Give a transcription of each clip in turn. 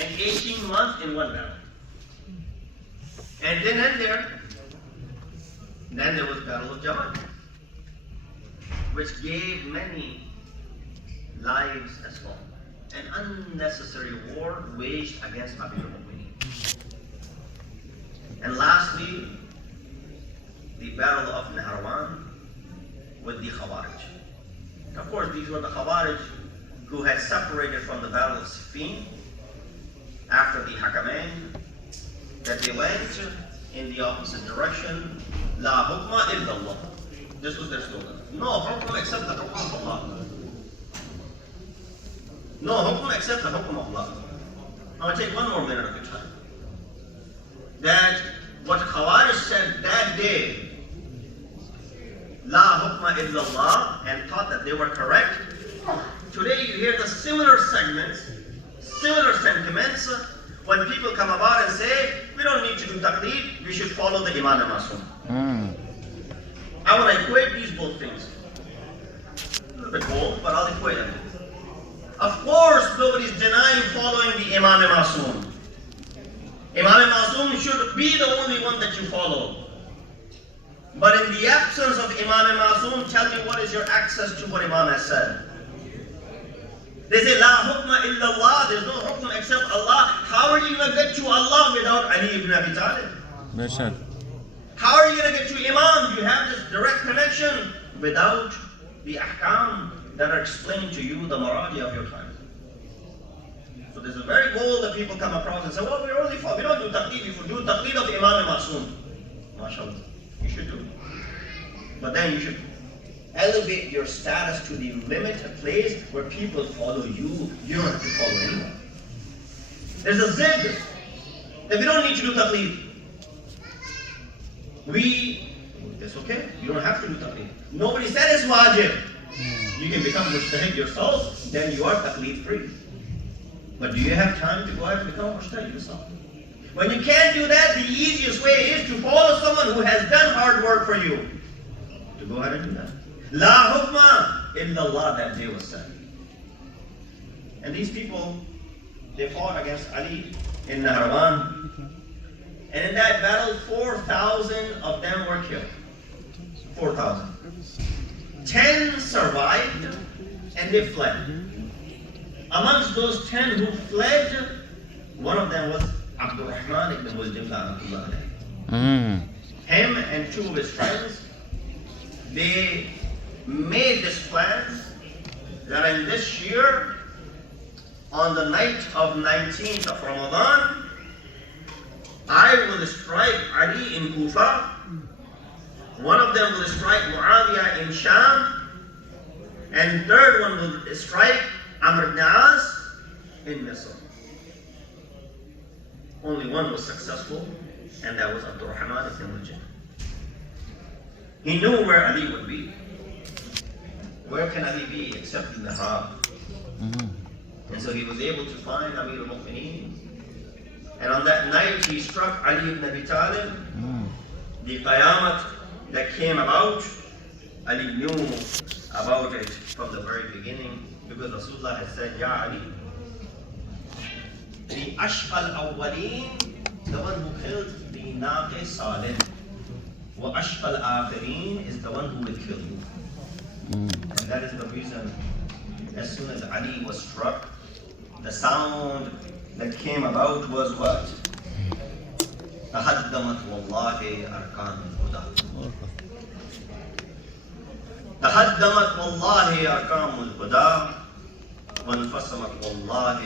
and 18 months in one battle. And then there was Battle of Jamal, which gave many lives as well. An unnecessary war waged against Amir al-Mu'mineen. And lastly, the Battle of Nahrawan with the Khawarij. Of course, these were the Khawarij who had separated from the Battle of Siffin after the Hakamain, that they went in the opposite direction. La hukma illallah. This was their slogan. No hukm except the hukm of Allah. No hukm except the hukm of Allah. I'm going to take one more minute of your time. That what Khawarij said that day, La hukma illallah, and thought that they were correct. Today you hear the similar segments, similar sentiments, when people come about and say, we don't need to do taqleed, we should follow the Imam al-Masum. I want to equate these both things. A little bit bold, but I'll equate them. Of course, nobody's denying following the Imam al-Masum. Imam al-Masum should be the only one that you follow. But in the absence of Imam al-Masum, tell me what is your access to what Imam has said. They say, La hukma illallah, there's no hukm except Allah. How are you going to get to Allah without Ali ibn Abi Talib? How are you going to get to Imam? You have this direct connection without the ahkam that are explaining to you the morality of your time. So there's a very bold that people come across and say, well, we don't do taqleed, we do taqleed of Imam al-Masum. MashaAllah, you should do. But then you should elevate your status to the limit, a place where people follow you. You don't have to follow anyone. There's a zid that we don't need to do taqleed. It's okay, you don't have to do taqleed. Nobody said it's wajib. You can become mujtahid yourself, then you are taqleed free. But do you have time to go out and become mujtahid yourself? When you can't do that, the easiest way is to follow someone who has done hard work for you. To go ahead and do that. La hukma illallah, that day was said. And these people, they fought against Ali in Nahrawan. And in that battle, 4,000 of them were killed. 4,000. 10 survived and they fled. Amongst those 10 who fled, one of them was Abdurrahman ibn Musaib. Him and two of his friends, they made this plan that in this year, on the night of 19th of Ramadan, I will strike Ali in Kufa, one of them will strike Muawiyah in Sham, and third one will strike Amr ibn As in Misr. Only one was successful, and that was Abdurrahman ibn Musaib. He knew where Ali would be. Where can Ali be except in the Mihrab? And so he was able to find Amir al-Mu'mineen. And on that night he struck Ali ibn Abi Talib. The Qayamat that came about, Ali knew about it from the very beginning, because Rasulullah had said, Ya Ali, the Ashqa al-Awwaleen, the one who killed the Naqi Salih, wa Ashqa al-Akhirin is the one who will kill you. And that is the reason, as soon as Ali was struck, the sound that came about was what? تهدمت والله أركان الهدى. تهدمت والله أركان الهدى وانفصمت والله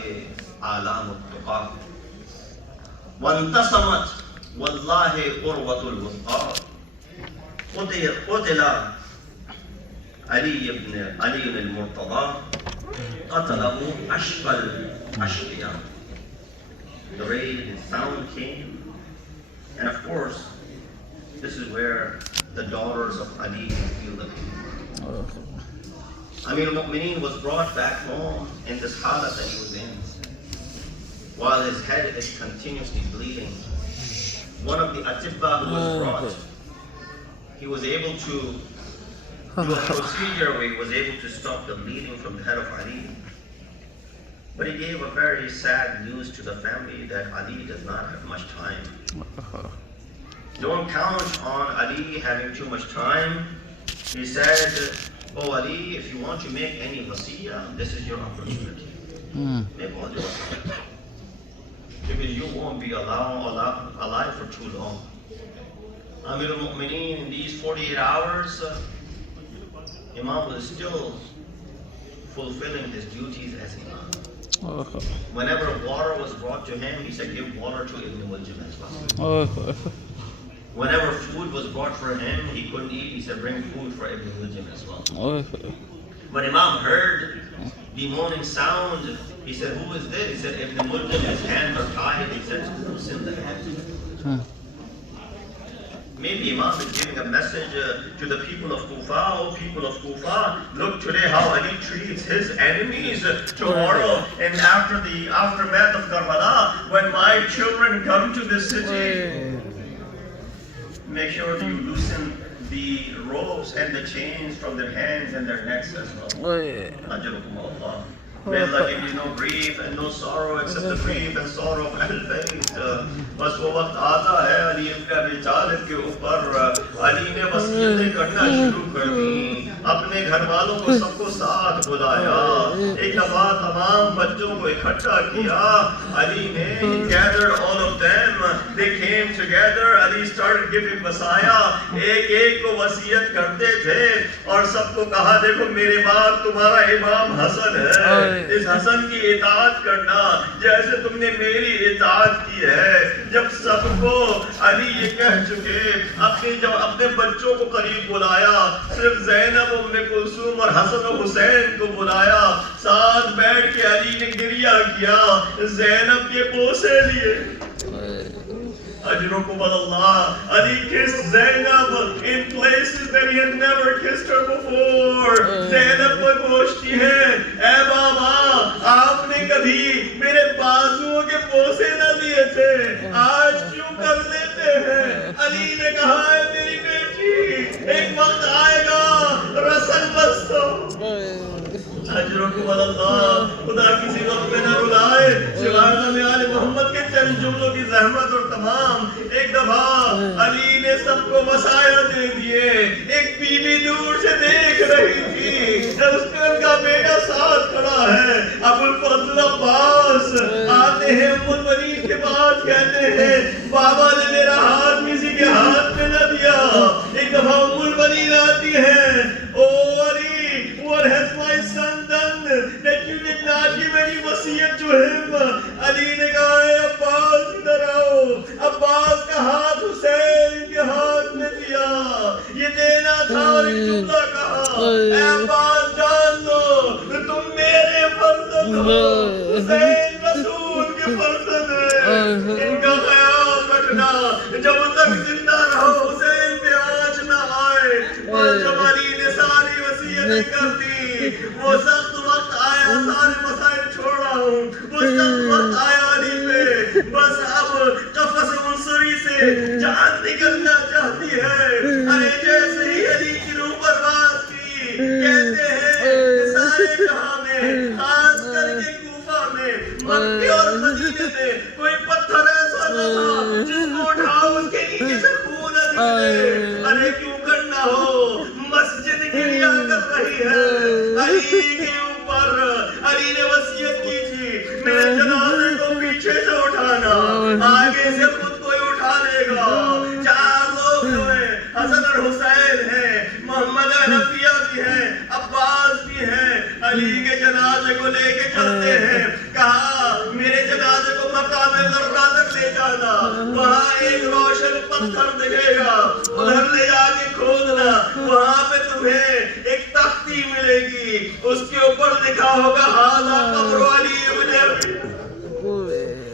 آلام التقى وانتصمت والله قروة الوثقى. قتل علي المرتضى قتله أشقى الأشقياء. The rain and sound came, and of course, this is where the daughters of Ali feel the pain. Amir al-Mu'mineen was brought back home in this halat that he was in, while his head is continuously bleeding. One of the atibba who was brought, he was able to do a procedure where he was able to stop the bleeding from the head of Ali. But he gave a very sad news to the family that Ali does not have much time. Don't count on Ali having too much time. He said, "Oh Ali, if you want to make any wasiyah, this is your opportunity. Make all your wasiyah. Because you won't be alive for too long." Amir al-Mu'mineen, in these 48 hours, Imam was still fulfilling his duties as Imam. Whenever water was brought to him, he said, "Give water to Ibn Muljim as well." Whenever food was brought for him, he couldn't eat, he said, "Bring food for Ibn Muljim as well." When Imam heard the moaning sound, he said, "Who is this?" He said, "Ibn Muljim, his hands are tied." He said, "Loosen the hands." Maybe Imam is giving a message to the people of Kufa. "Oh, people of Kufa, look today how Ali treats his enemies. Tomorrow, and after the aftermath of Karbala, when my children come to this city, make sure that you loosen the ropes and the chains from their hands and their necks as well." Ajrukum Allah. May Allah give you no grief and no sorrow except the grief and sorrow of Ahl-e-Bait. بس وہ وقت آتا ہے علی ابن ابی طالب کے اوپر علی نے وصیتیں کرنا شروع کر دی، اپنے گھر والوں کو سب کو ساتھ بلایا، ایک دفعہ تمام بچوں کو اکٹھا کیا، علی نے gathered all of them, they came together, Ali started giving وصایا، ایک ایک کو وصیت کرتے تھے اور سب کو کہا دیکھو میرے بعد تمہارا امام حسن ہے، اس حسن کی اطاعت کرنا جیسے تم نے میری اطاعت کی ہے۔ جب سب کو علی یہ کہہ چکے، جب اپنے بچوں کو قریب بلایا، صرف زینب ام کلثوم اور حسن و حسین کو بلایا، ساتھ بیٹھ کے علی نے گریہ کیا، زینب کے بوسے لیے۔ Ajrukum Allah. Ali kissed Zainab in places that he had never kissed her before. Zainab کو پوچھتی ہے، اے بابا آپ نے کبھی میرے بازوؤں کے بوسے نہ دیے تھے، آج کیوں کر لیتے ہیں؟ علی نے کہا ہے میری بیٹی ایک وقت آئے گا رسل بستو۔ اجرکم اللہ، خدا کسی وقت میں نہ رلائے، سوائے میں آل محمد کے چند جملوں کی زحمت اور تمام۔ ایک دفعہ علی نے سب کو وصایا دے دیے، ایک بیوی دور سے دیکھ رہی تھی، اس کے ان کا بیٹا ساتھ کھڑا ہے، ابو الفضل عباس آتے ہیں ام المنین کے پاس، کہتے ہیں بابا نے میرا ہاتھ کسی کے ہاتھ میں نہ دیا۔ ایک دفعہ ام المنین آتی ہے، او علی what has my son done that you did not give any wasiyat to him؟ علی نے کہا ہے عباس ادھر آؤ، عباس کا ہاتھ حسین کے ہاتھ میں دیا، یہ دینا تھا اور ایک جملہ کہا، اے عباس جان لو تم میرے فرزند ہو، حسین رسول کے فرزند ہیں، ان کا خیال رکھنا، جب تک زندہ رہو حسین پہ آنچ نہ آئے۔ اور جب علی نے ساری وصیتیں کر دی، وہ سخت وقت آیا، سارے مسائل چھوڑ رہا ہوں، وہ سخت وقت آیا علی پہ، بس اب قفص منصری سے جان نکلنا چاہتی ہے۔ ارے جیسے ہی علی کی روح پرواز کی، کہتے ہیں سارے جہاں میں، خاص کر کے کوفہ میں، مکے اور مدینے میں کوئی پتھر ایسا نہ تھا جس کو اٹھاؤ اس کے نیچے سے خون نہ نکلے۔ ارے کیوں کرنا ہو، مسجد گریہ کر رہی ہے علی کے اوپر۔ علی نے وصیت کی تھی میرے جنازے کو پیچھے سے اٹھانا، آگے سے خود کوئی اٹھا لے گا۔ چار لوگ جو ہیں، حسن اور حسین ہیں، محمد حنفیہ بھی ہیں، عباس بھی ہیں، علی کے جنازے کو لے کے چلتے ہیں۔ کہا میرے جنازے کو مقام ذرہ تک لے جانا، وہاں ایک روشن پتھر دکھے گا، ادھر لے جا کے کھودنا، وہاں پہ تمہیں ایک تختی ملے گی، اس کے اوپر لکھا ہوگا ھذا قبر علی ابن ابی،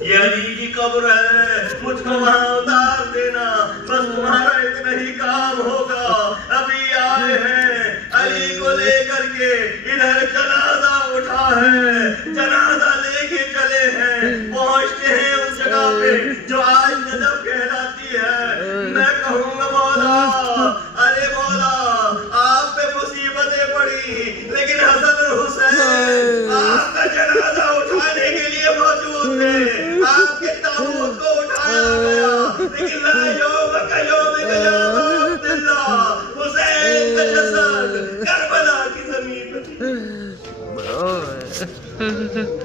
یہ علی کی قبر ہے، مجھ کو وہاں اتار دینا، بس تمہارا اتنا ہی کام ہوگا۔ ابھی آئے ہیں علی کو لے کر کے، ادھر جنازہ اٹھا ہے، جنازہ لے کے چلے ہیں، پہنچتے ہیں اس جگہ پہ جو آج نجف کہلاتی ہے۔ میں کہوں گا مولا، ارے مولا آپ پہ مصیبتیں پڑی لیکن حسن اور حسین آپ کا جنازہ اٹھانے Hı hı hı.